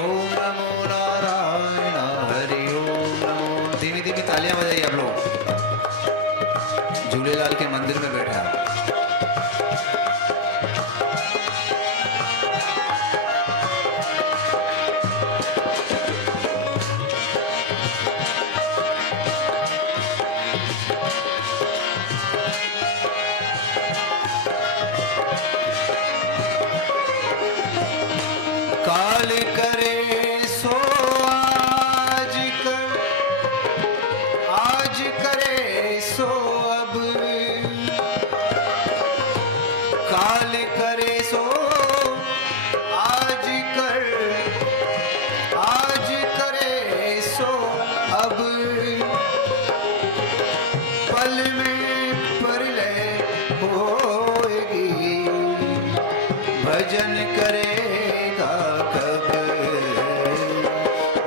ओम नमो नारायण, हरि ओम नमो। धीमी धीमी तालियां बजाइए आप लोग। झूलेलाल के मंदिर में बैठे आप। काल करे सो आज कर, आज करे सो अब। काल करे सो आज कर, आज करे सो अब। पल में प्रलय होएगी, भजन करेगा कब।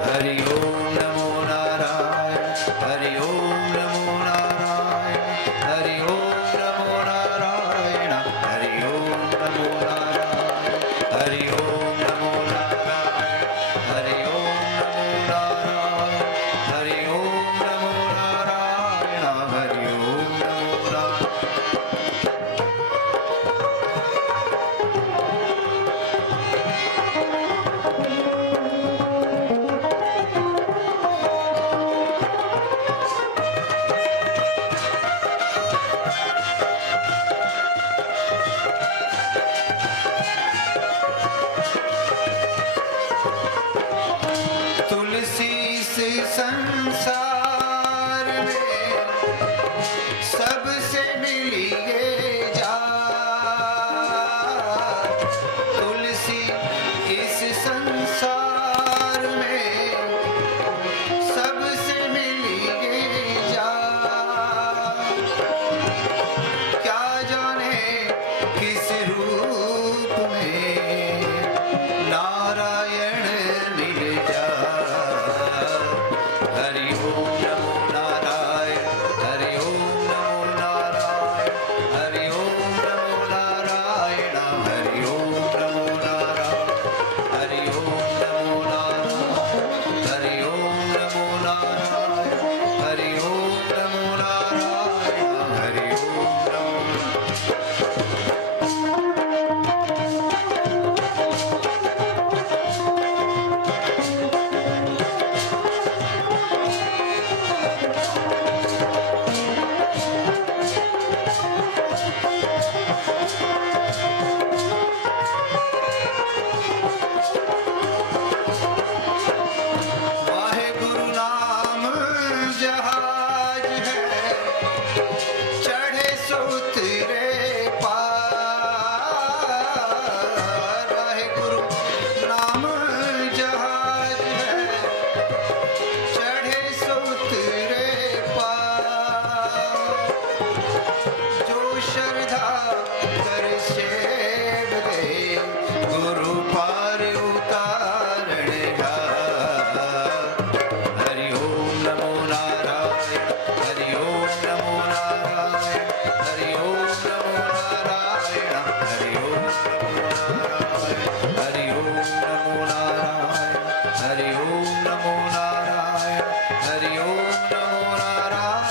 हरि ओम नमो नारायण, हरि ओम नमो नारायण, हरि ओम नमो नारायण, हरि ओम नमो नारायण, हरि ओम नमो नारायण, हरि ओम नमो नारायण, हरि ओम नमो नारायण, हरि ओम नमो नारायण। तुलसी से संसार में सबसे मिलिए जा। तुलसी इस संसार में सबसे मिलिए जा। क्या जाने किस रूप में नारायण मिल जा। हरि ओम नमो नारायण, हरि ओम नमो नारायण, हरि ओम नमो नारायण, हरि ओम नमो नारायण, हरि ओम नमो नारायण, हरि ओम नमो नारायण, हरि ओम नमो नारायण, हरि ओम नमो। वाहे गुरु नाम जहाज है, चढ़े सो उतरे पार। वाहे गुरु नाम जहाज है, चढ़े सो उतरे पार। जो श्रद्धा कर सेव दे, गुरु पार उतारणेगा। हरि ओम नमो नारायण, हरि ओम नमो नारायण, हरि ओम नमो नारायण, हरि ओम नमो नारायण, हरि ओम नमो नारायण, हरि ओम नमो नारायण, हरि ओम नमो नारायण, हरि ओम नमो नारायण।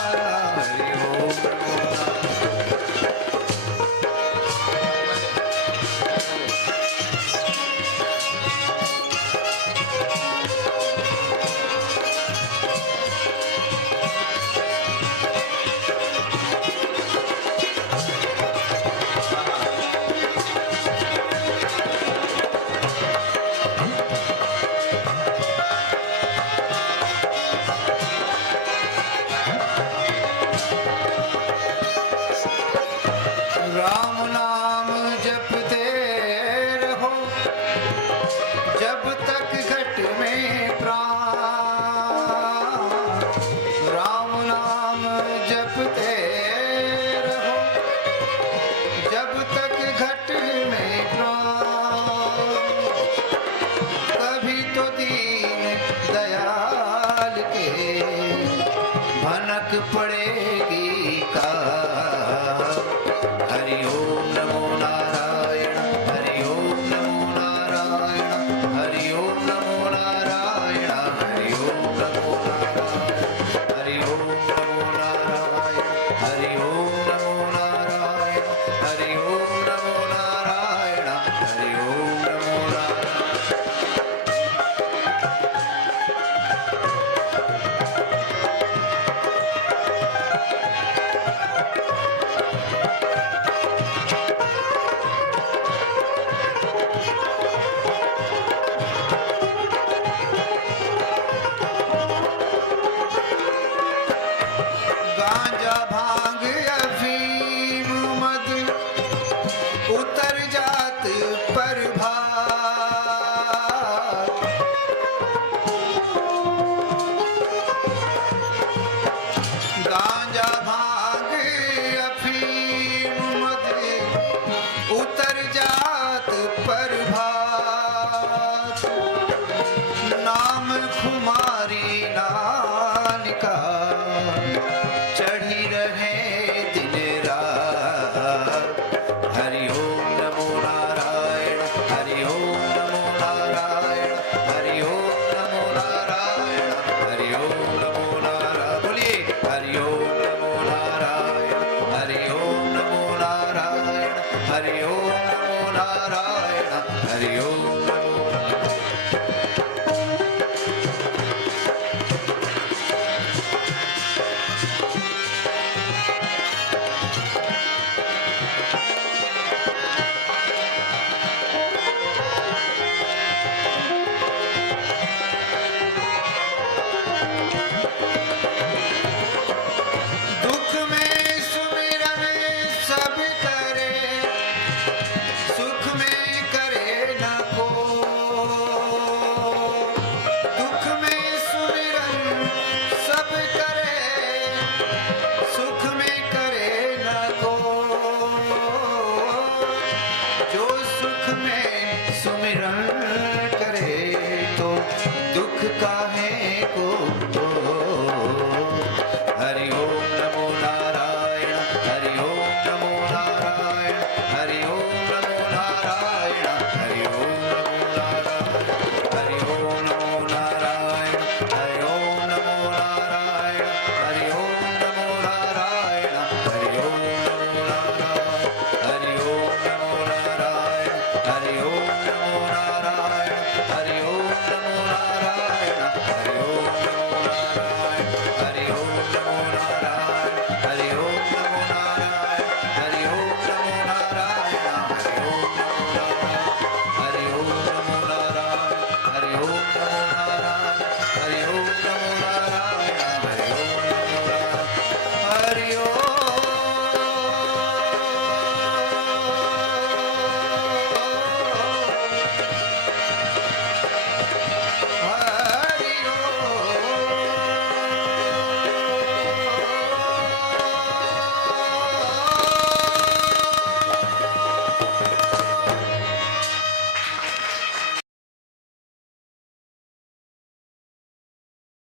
दुख काहे को